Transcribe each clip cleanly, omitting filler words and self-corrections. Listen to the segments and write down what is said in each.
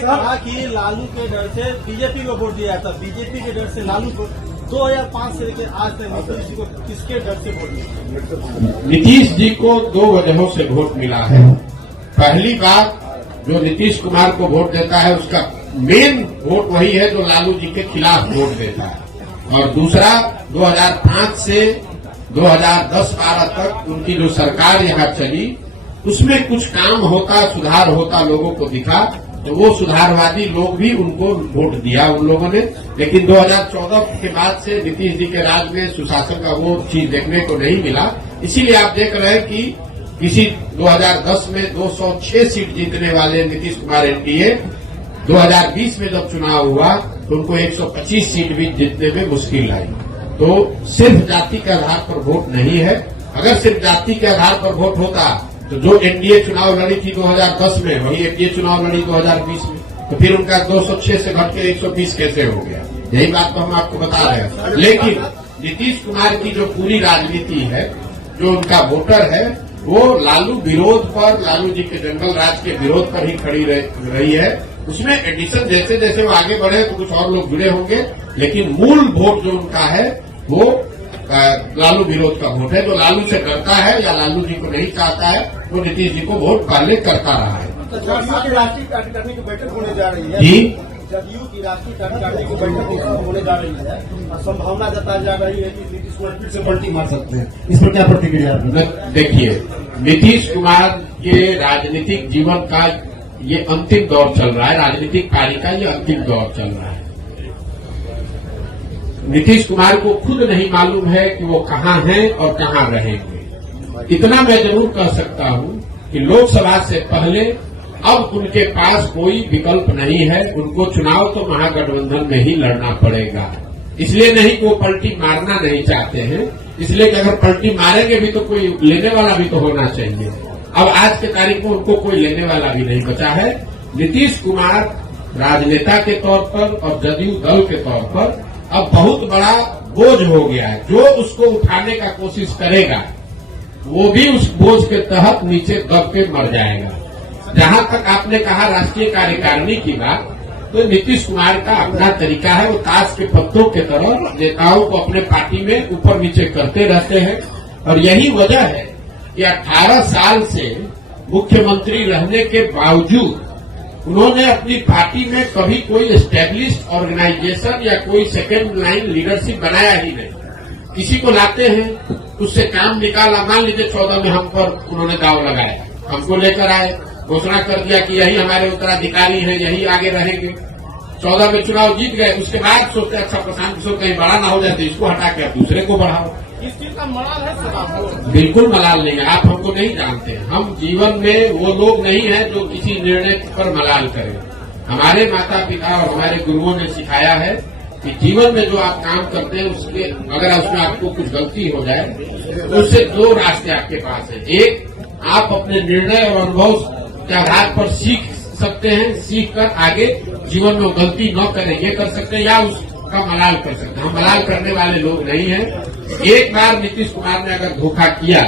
आपने कहा कि लालू के डर से बीजेपी को वोट दिया था, बीजेपी के डर से लालू को 2005 से लेकर आज तक नीतीश जी को किसके डर से वोट दिया? नीतीश जी को दो वजहों से वोट मिला है। पहली बात, जो नीतीश कुमार को वोट देता है उसका मेन वोट वही है जो लालू जी के खिलाफ वोट देता है। और दूसरा, 2005 से 2010-12 तक उनकी जो सरकार यहाँ चली उसमें कुछ काम होता, सुधार होता लोगों को दिखा, तो वो सुधारवादी लोग भी उनको वोट दिया उन लोगों ने। लेकिन 2014 के बाद से नीतीश जी के राज में सुशासन का वो चीज देखने को नहीं मिला। इसीलिए आप देख रहे हैं कि किसी 2010 में 206 सीट जीतने वाले नीतीश कुमार एनडीए 2020 में जब चुनाव हुआ तो उनको 125 सीट भी जीतने में मुश्किल आई। तो सिर्फ जाति के आधार पर वोट नहीं है। अगर सिर्फ जाति के आधार पर वोट होता तो जो एनडीए चुनाव लड़ी थी 2010 में वही एनडीए चुनाव लड़ी 2020 में, तो फिर उनका 206 से घट के 120 कैसे हो गया? यही बात तो हम आपको बता रहे हैं। लेकिन नीतीश कुमार की जो पूरी राजनीति है, जो उनका वोटर है, वो लालू विरोध पर, लालू जी के जंगल राज के विरोध पर ही खड़ी रही है। उसमें एडिशन जैसे जैसे वो आगे बढ़े तो कुछ और लोग जुड़े होंगे, लेकिन मूल वोट जो उनका है वो लालू विरोध का वोट है। जो लालू से डरता है या लालू जी को नहीं चाहता है वो नीतीश जी को वोट पहले करता रहा है। जदयू की राष्ट्रीय कार्यकारिणी की बैठक होने जा रही है जी, जदयू की राष्ट्रीय कार्यकारिणी की बैठक होने जा रही है और संभावना जताई जा रही है कि नीतीश कुमार फिर से पलटी मार सकते हैं। इस पर क्या प्रतिक्रिया? देखिए, नीतीश कुमार के राजनीतिक जीवन का ये अंतिम दौर चल रहा है, राजनीतिक कार्य का ये अंतिम दौर चल रहा है। नीतीश कुमार को खुद नहीं मालूम है कि वो कहाँ हैं और कहाँ रहेंगे। इतना मैं जरूर कह सकता हूँ कि लोकसभा से पहले अब उनके पास कोई विकल्प नहीं है। उनको चुनाव तो महागठबंधन में ही लड़ना पड़ेगा। इसलिए नहीं कि वो पलटी मारना नहीं चाहते हैं, इसलिए कि अगर पलटी मारेंगे भी तो कोई लेने वाला भी तो होना चाहिए। अब आज के तारीख में उनको कोई लेने वाला भी नहीं बचा है। नीतीश कुमार राजनेता के तौर पर और जदयू दल के तौर पर अब बहुत बड़ा बोझ हो गया है। जो उसको उठाने का कोशिश करेगा वो भी उस बोझ के तहत नीचे दब के मर जाएगा। जहां तक आपने कहा राष्ट्रीय कार्यकारिणी की बात, तो नीतीश कुमार का अपना तरीका है। वो ताश के पत्तों के तरह नेताओं को अपने पार्टी में ऊपर नीचे करते रहते हैं। और यही वजह है कि 18 साल से मुख्यमंत्री रहने के बावजूद उन्होंने अपनी पार्टी में कभी कोई एस्टेब्लिश्ड ऑर्गेनाइजेशन या कोई सेकेंड लाइन लीडरशिप बनाया ही नहीं। किसी को लाते हैं, उससे काम निकाला। मान लीजिए 14 में हम पर उन्होंने दाव लगाया, हमको लेकर आए, घोषणा कर दिया कि यही हमारे उत्तराधिकारी हैं, यही आगे रहेंगे। 14 में चुनाव जीत गए, उसके बाद सोचते अच्छा प्रशांत किशोर कहीं बड़ा ना हो जाए तो इसको हटा के दूसरे को बढ़ाओ। इस चीज का मलाल है सर? बिल्कुल मलाल नहीं है। आप हमको नहीं जानते। हम जीवन में वो लोग नहीं है जो किसी निर्णय पर मलाल करें। हमारे माता पिता और हमारे गुरुओं ने सिखाया है कि जीवन में जो आप काम करते हैं उसके अगर उसमें आपको कुछ गलती हो जाए तो उससे दो रास्ते आपके पास है। एक, आप अपने निर्णय और अनुभव के आधार पर सीख सकते हैं, सीख कर आगे जीवन में गलती न करें ये कर सकते हैं, या उसका मलाल कर सकते हैं। हम मलाल करने वाले लोग नहीं हैं। एक बार नीतीश कुमार ने अगर धोखा किया,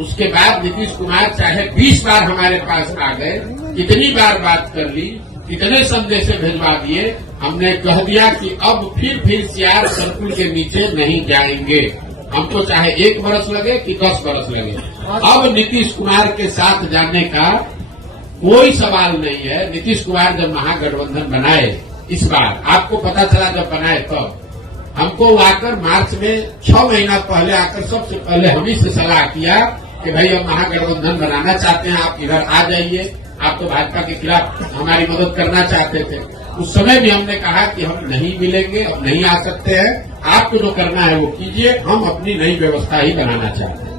उसके बाद नीतीश कुमार चाहे 20 बार हमारे पास आ गए, कितनी बार बात कर ली, कितने संदेश भेजवा दिए, हमने कह दिया कि अब फिर सियार सर्कुल के नीचे नहीं जाएंगे। हमको चाहे 1 बरस लगे कि 10 बरस लगे, अब नीतीश कुमार के साथ जाने का कोई सवाल नहीं है। नीतीश कुमार जब महागठबंधन बनाए, इस बार आपको पता चला जब बनाए तब हमको आकर मार्च में 6 महीना पहले आकर सबसे पहले हम ही से सलाह किया कि भाई हम महागठबंधन बनाना चाहते हैं, आप इधर आ जाइए। आप तो भाजपा के खिलाफ हमारी मदद करना चाहते थे। उस समय भी हमने कहा कि हम नहीं मिलेंगे, अब नहीं आ सकते हैं, आपको जो करना है वो कीजिए, हम अपनी नई व्यवस्था ही बनाना चाहते हैं।